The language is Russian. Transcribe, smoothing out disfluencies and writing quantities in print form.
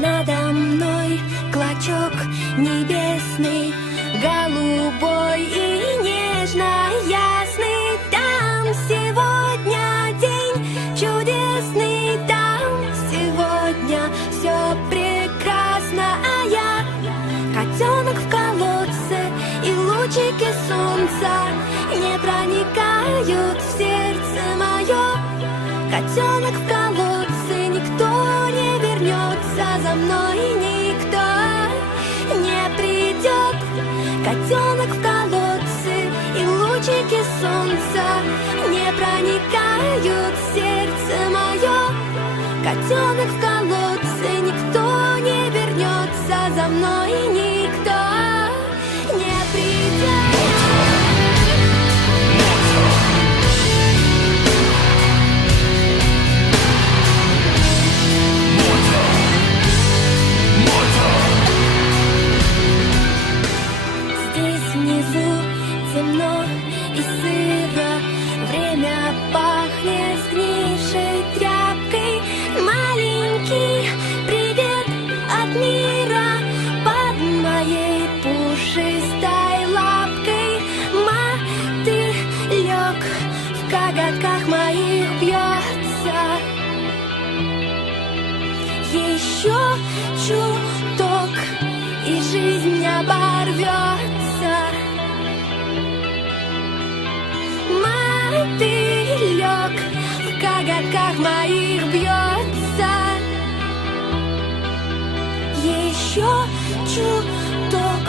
Надо мной клочок небесный, голубой и нежно-ясный. Там сегодня день чудесный, там сегодня все прекрасно. А я котенок в колодце, и лучики солнца не проникают в сердце мое. Котенок в колодце, никто не вернется за мной, никто не придет. Котенок в колодце, и лучики солнца не проникают в сердце мое. Котенок в колодце, никто не вернется за мной, никто не придет. Здесь внизу темно и сыро, время пахнет сгнившей тряпкой. Маленький привет от мира под моей пушистой лапкой. Мотылёк в коготках моих бьется. Еще чуток, и жизнь оборвется. Мотылёк в коготках моих бьется. Еще чуток,